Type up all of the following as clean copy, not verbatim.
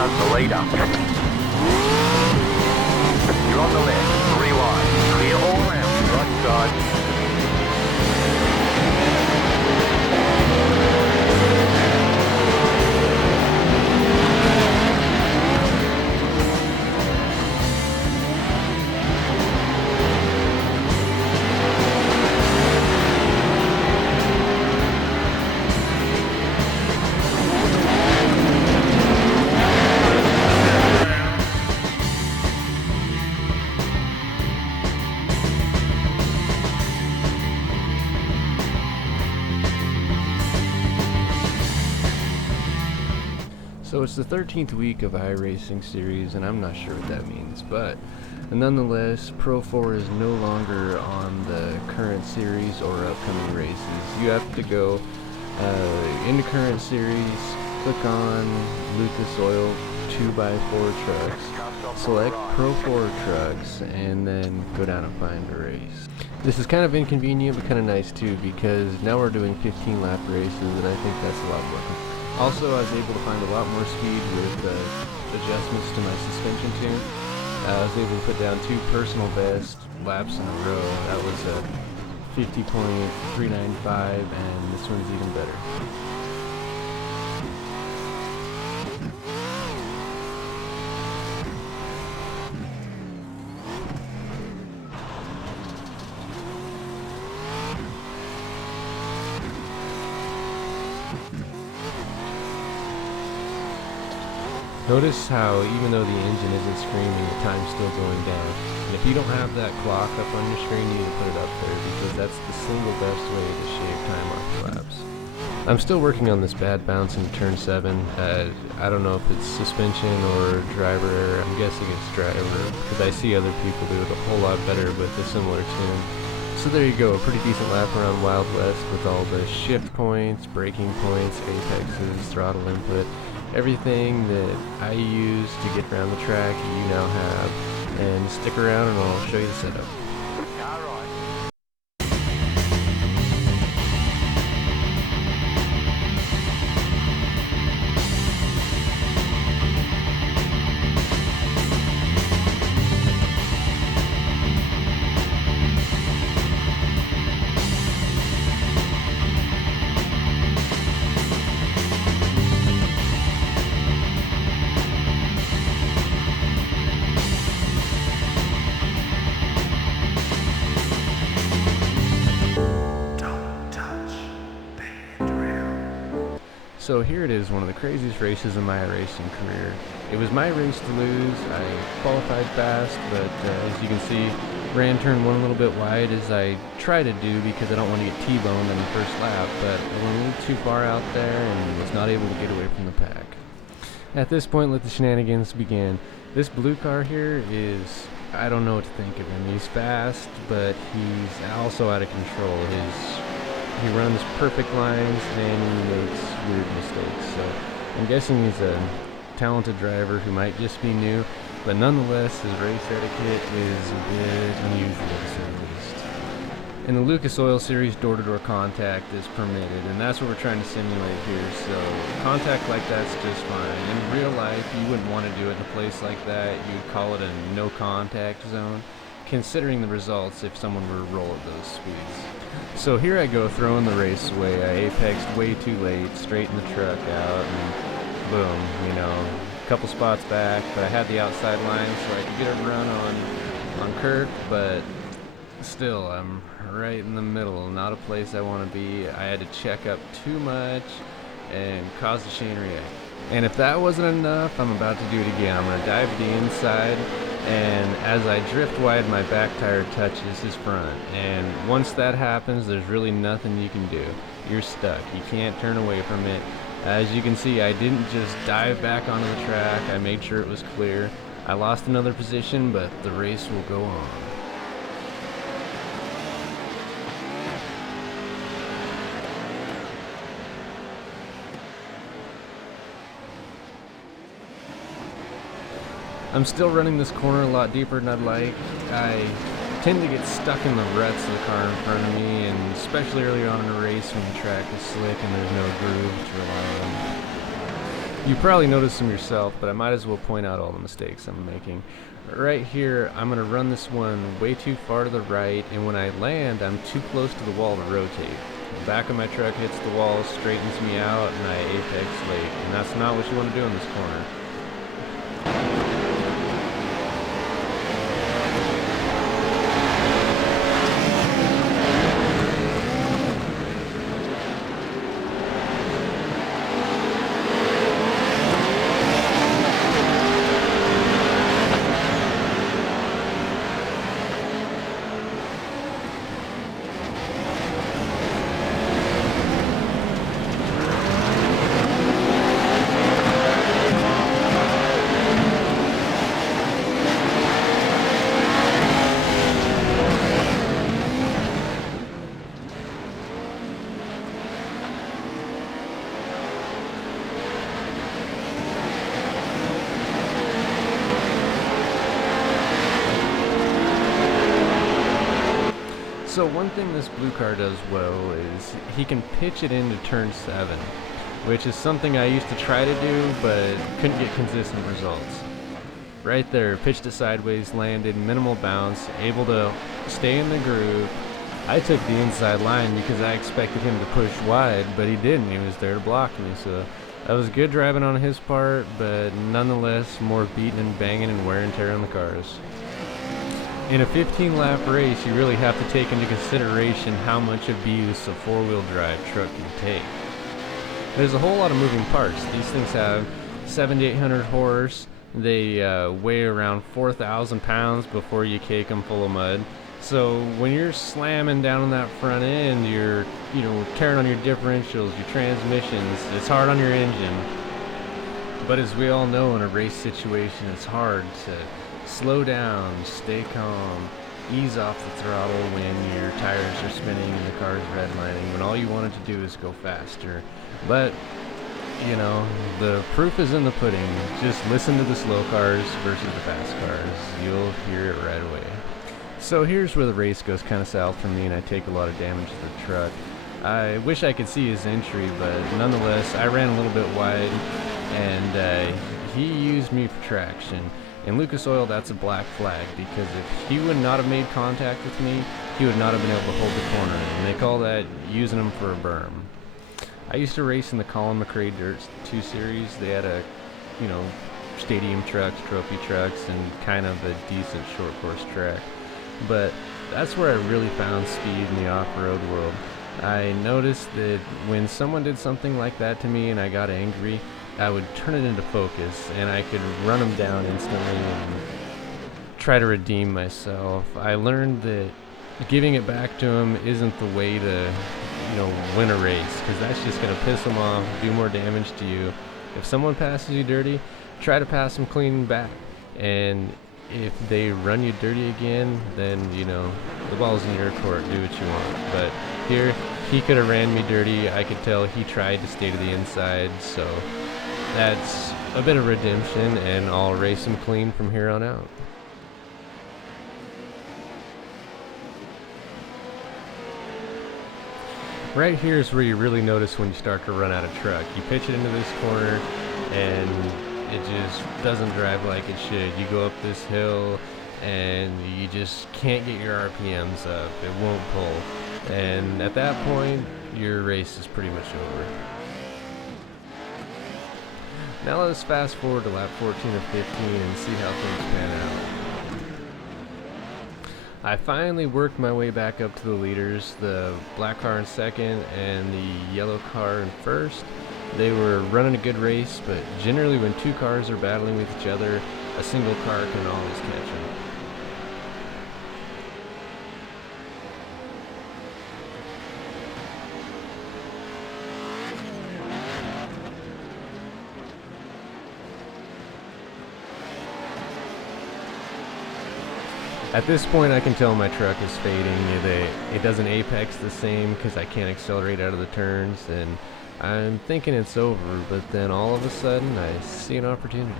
car's the leader. You're on the left, 3 wide, clear all round, right side. So it's the 13th week of iRacing series, and I'm not sure what that means, but nonetheless, Pro4 is no longer on the current series or upcoming races. You have to go into current series, click on Lucas Oil 2x4 trucks, select Pro4 trucks, and then go down and find a race. This is kind of inconvenient, but kind of nice too, because now we're doing 15 lap races, and I think that's a lot more. Also, I was able to find a lot more speed with adjustments to my suspension tune. I was able to put down 2 personal best laps in a row. That was a 50.395, and this one's even better. Notice how even though the engine isn't screaming, the time's still going down. And if you don't have that clock up on your screen, you need to put it up there, because that's the single best way to shave time off your laps. I'm still working on this bad bounce into turn 7. I don't know if it's suspension or driver error. I'm guessing it's driver, because I see other people do it a whole lot better with a similar tune. So there you go, a pretty decent lap around Wild West with all the shift points, braking points, apexes, throttle input. Everything that I use to get around the track, you now have. And stick around and I'll show you the setup. So here it is, one of the craziest races in my iRacing career. It was my race to lose. I qualified fast, but as you can see, ran turn 1 a little bit wide, as I try to do because I don't want to get T-boned on the first lap, but I went a little too far out there and was not able to get away from the pack. At this point, let the shenanigans begin. This blue car here is, I don't know what to think of him. He's fast, but he's also out of control. He runs perfect lines and he makes weird mistakes. So I'm guessing he's a talented driver who might just be new, but nonetheless his race etiquette is a bit unusual to say the least. In the Lucas Oil Series, door-to-door contact is permitted, and that's what we're trying to simulate here. So contact like that's just fine. In real life, you wouldn't want to do it in a place like that. You'd call it a no-contact zone, considering the results if someone were to roll at those speeds. So here I go throwing the race away. I apexed way too late, straightened the truck out, and boom, you know, a couple spots back, but I had the outside line so I could get a run on Kirk, but still, I'm right in the middle, not a place I want to be. I had to check up too much and cause the chain react. And if that wasn't enough, I'm about to do it again. I'm going to dive to the inside, and as I drift wide, my back tire touches his front. And once that happens, there's really nothing you can do. You're stuck. You can't turn away from it. As you can see, I didn't just dive back onto the track. I made sure it was clear. I lost another position, but the race will go on. I'm still running this corner a lot deeper than I'd like. I tend to get stuck in the ruts of the car in front of me, and especially early on in a race when the track is slick and there's no groove to rely on. You probably noticed them yourself, but I might as well point out all the mistakes I'm making. Right here, I'm going to run this one way too far to the right, and when I land, I'm too close to the wall to rotate. The back of my truck hits the wall, straightens me out, and I apex late, and that's not what you want to do in this corner. So one thing this blue car does well is he can pitch it into turn 7, which is something I used to try to do but couldn't get consistent results. Right there, pitched it sideways, landed, minimal bounce, able to stay in the groove. I took the inside line because I expected him to push wide, but he didn't. He was there to block me, so that was good driving on his part, but nonetheless more beating and banging and wear and tear on the cars. In a 15-lap race, you really have to take into consideration how much abuse a four-wheel drive truck can take. There's a whole lot of moving parts. These things have 700 to 800 horse. They weigh around 4,000 pounds before you cake them full of mud. So when you're slamming down on that front end, you're tearing on your differentials, your transmissions. It's hard on your engine. But as we all know, in a race situation, it's hard to slow down, stay calm, ease off the throttle when your tires are spinning and the car's redlining, when all you wanted to do is go faster. But, the proof is in the pudding. Just listen to the slow cars versus the fast cars. You'll hear it right away. So here's where the race goes kind of south for me and I take a lot of damage to the truck. I wish I could see his entry, but nonetheless, I ran a little bit wide and he used me for traction. In Lucas Oil, that's a black flag, because if he would not have made contact with me, he would not have been able to hold the corner, and they call that using him for a berm. I used to race in the Colin McRae Dirt 2 Series. They had stadium trucks, trophy trucks, and kind of a decent short course track. But that's where I really found speed in the off-road world. I noticed that when someone did something like that to me and I got angry, I would turn it into focus and I could run them down instantly and try to redeem myself. I learned that giving it back to them isn't the way to, win a race, because that's just going to piss them off, do more damage to you. If someone passes you dirty, try to pass them clean back. And if they run you dirty again, then, the ball's in your court, do what you want. But here, he could have ran me dirty. I could tell he tried to stay to the inside, so that's a bit of redemption, and I'll race him clean from here on out. Right here is where you really notice when you start to run out of truck. You pitch it into this corner, and it just doesn't drive like it should. You go up this hill, and you just can't get your RPMs up. It won't pull. And at that point, your race is pretty much over. Now let's fast forward to lap 14 or 15 and see how things pan out. I finally worked my way back up to the leaders, the black car in second and the yellow car in first. They were running a good race, but generally when two cars are battling with each other, a single car can always catch them. At this point, I can tell my truck is fading. It doesn't apex the same because I can't accelerate out of the turns, and I'm thinking it's over, but then all of a sudden, I see an opportunity.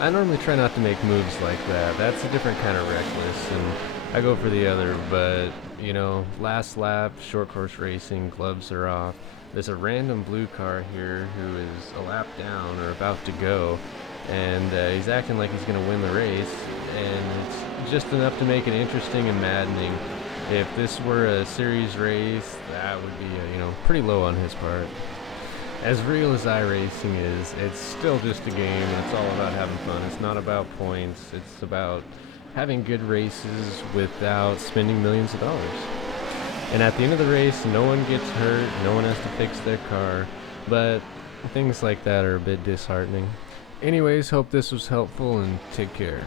I normally try not to make moves like that. That's a different kind of reckless, and I go for the other, but you know, last lap, short course racing, gloves are off. There's a random blue car here who is a lap down or about to go, and he's acting like he's going to win the race, and it's just enough to make it interesting and maddening. If this were a series race, that would be, pretty low on his part. As real as iRacing is, it's still just a game, and it's all about having fun. It's not about points. It's about having good races without spending millions of dollars. And at the end of the race, no one gets hurt, no one has to fix their car, but things like that are a bit disheartening. Anyways, hope this was helpful, and take care.